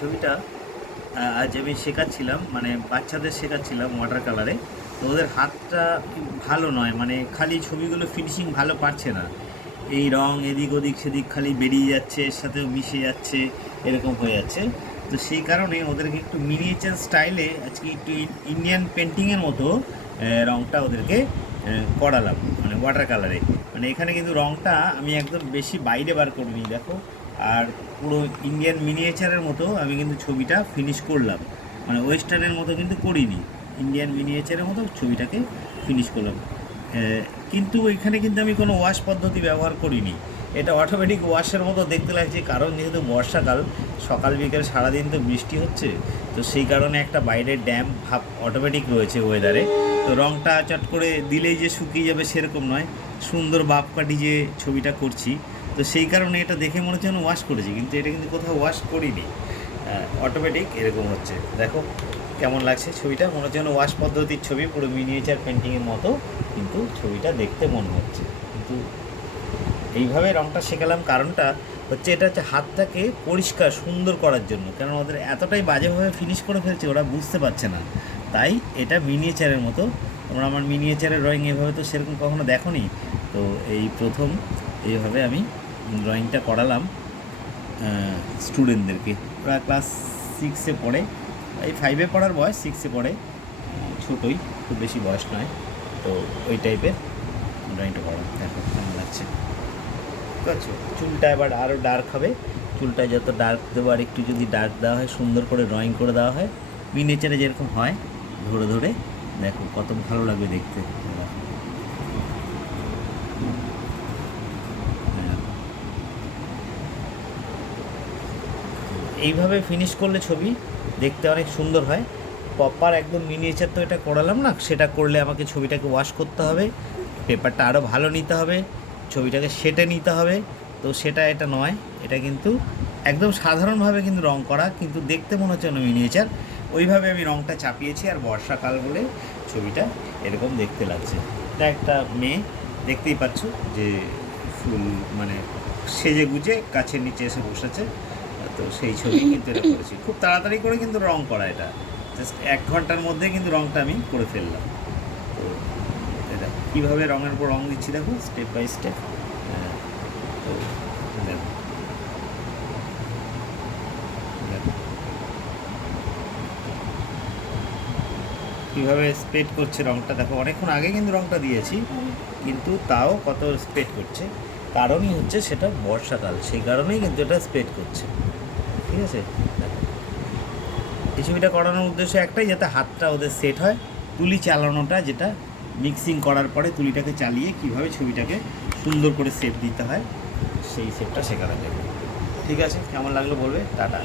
ছবিটা আজ আমি শেখাচ্ছিলাম, মানে বাচ্চাদের শেখাচ্ছিলাম ওয়াটার কালারে। তো ওদের হাতটা ভালো নয়, মানে খালি ছবিগুলো ফিনিশিং ভালো পারছে না। এই রং এদিক ওদিক সেদিক খালি বেরিয়ে যাচ্ছে, এর সাথেও মিশে যাচ্ছে, এরকম হয়ে যাচ্ছে। তো সেই কারণে ওদেরকে একটু মিনিয়েচার স্টাইলে আজকে একটু ইন্ডিয়ান পেন্টিংয়ের মতো রংটা ওদেরকে করালাম, মানে ওয়াটার কালারে। মানে এখানে কিন্তু রংটা আমি একদম বেশি বাইরে বার করিনি, দেখো। আর পুরো ইন্ডিয়ান মিনিয়েচারের মতো আমি কিন্তু ছবিটা ফিনিশ করলাম, মানে ওয়েস্টার্নের মতো কিন্তু করিনি, ইন্ডিয়ান মিনিয়েচারের মতো ছবিটাকে ফিনিশ করলাম। কিন্তু এখানে কিন্তু আমি কোনো ওয়াশ পদ্ধতি ব্যবহার করিনি, এটা অটোমেটিক ওয়াশের মতো দেখতে লাগছে, কারণ যেহেতু বর্ষাকাল, সকাল বিকেল সারাদিন তো বৃষ্টি হচ্ছে। তো সেই কারণে একটা বাইরে ড্যাম ভাব অটোমেটিক রয়েছে ওয়েদারে। তো রঙটা চট করে দিলেই যে শুকিয়ে যাবে সেরকম নয়, সুন্দর বাপ কাটি যে ছবিটা করছি। তো সেই কারণে এটা দেখে মনে হচ্ছে যেন ওয়াশ করেছি, কিন্তু এটা কিন্তু কোথাও ওয়াশ করিনি, অটোমেটিক এরকম হচ্ছে। দেখো কেমন লাগছে ছবিটা, মনে হচ্ছে যেন ওয়াশ পদ্ধতির ছবি, পুরো মিনিয়েচার পেন্টিংয়ের মতো কিন্তু ছবিটা দেখতে মনে হচ্ছে। কিন্তু এইভাবে রঙটা শেখালাম কারণটা হচ্ছে, এটা হচ্ছে হাতটাকে পরিষ্কার সুন্দর করার জন্য, কারণ ওদের এতটাই বাজেভাবে ফিনিশ করে ফেলছে ওরা বুঝতে পারছে না। তাই এটা মিনিয়েচারের মতো। তোমরা আমার মিনিয়েচারের ড্রয়িং এভাবে তো সেরকম কখনো দেখোনি। তো এই প্রথম এইভাবে আমি ড্রয়িংটা করালাম স্টুডেন্টদেরকে। ওরা ক্লাস 6-এ পড়ে, এই 5-এ পড়ার বয়স, 6-এ পড়ে, ছোটোই, খুব বেশি বয়স নয়। তো ওই টাইপের ড্রয়িংটা করালাম, দেখো কেমন লাগছে। ঠিক আছে, চুলটা এবার আরও ডার্ক হবে, চুলটা যত ডার্ক দেবো আর একটু যদি ডার্ক দেওয়া হয়, সুন্দর করে ড্রয়িং করে দেওয়া হয় মিনিয়েচারে যেরকম হয়, ধরে ধরে, দেখো কত ভালো লাগবে দেখতে। এইভাবে ফিনিশ করলে ছবি দেখতে অনেক সুন্দর হয়। প্রপার একদম মিনিয়েচার তো এটা করালাম না, সেটা করলে আমাকে ছবিটাকে ওয়াশ করতে হবে, পেপারটা আরও ভালো নিতে হবে, ছবিটাকে সেটে নিতে হবে। তো সেটা এটা নয়, এটা কিন্তু একদম সাধারণভাবে কিন্তু রং করা, কিন্তু দেখতে মনে হচ্ছে না মিনিয়েচার। ওইভাবে আমি রংটা চাপিয়েছি, আর বর্ষাকাল বলে ছবিটা এরকম দেখতে লাগছে। এটা একটা মেয়ে, দেখতেই পাচ্ছ যে ফুল মানে সেজে গুজে গাছের নিচে এসে বসেছে। তো সেই ছবি কিন্তু এটা করেছি খুব তাড়াতাড়ি করে, কিন্তু রং করা এটা জাস্ট 1 ঘন্টার মধ্যে কিন্তু রংটা আমি করে ফেললাম। তো এটা কীভাবে রঙের উপর রং দিচ্ছি দেখো, স্টেপ বাই স্টেপ। তো দেখো দেখো কীভাবে স্প্রেড করছে রংটা, দেখো অনেকক্ষণ আগে কিন্তু রংটা দিয়েছি, কিন্তু তাও কত স্প্রেড করছে। কারণই হচ্ছে সেটা বর্ষাকাল, সেই কারণেই কিন্তু এটা স্প্রেড করছে। ঠিক আছে, দেখো এই ছবিটা করানোর উদ্দেশ্য একটাই, যাতে হাতটা ওদের সেট হয়। তুলি চালানোটা, যেটা মিক্সিং করার পরে তুলিটাকে চালিয়ে কীভাবে ছবিটাকে সুন্দর করে শেপ দিতে হয়, সেই শেপটা শেখানো যাবে। ঠিক আছে, কেমন লাগলো বলবে। টাটা।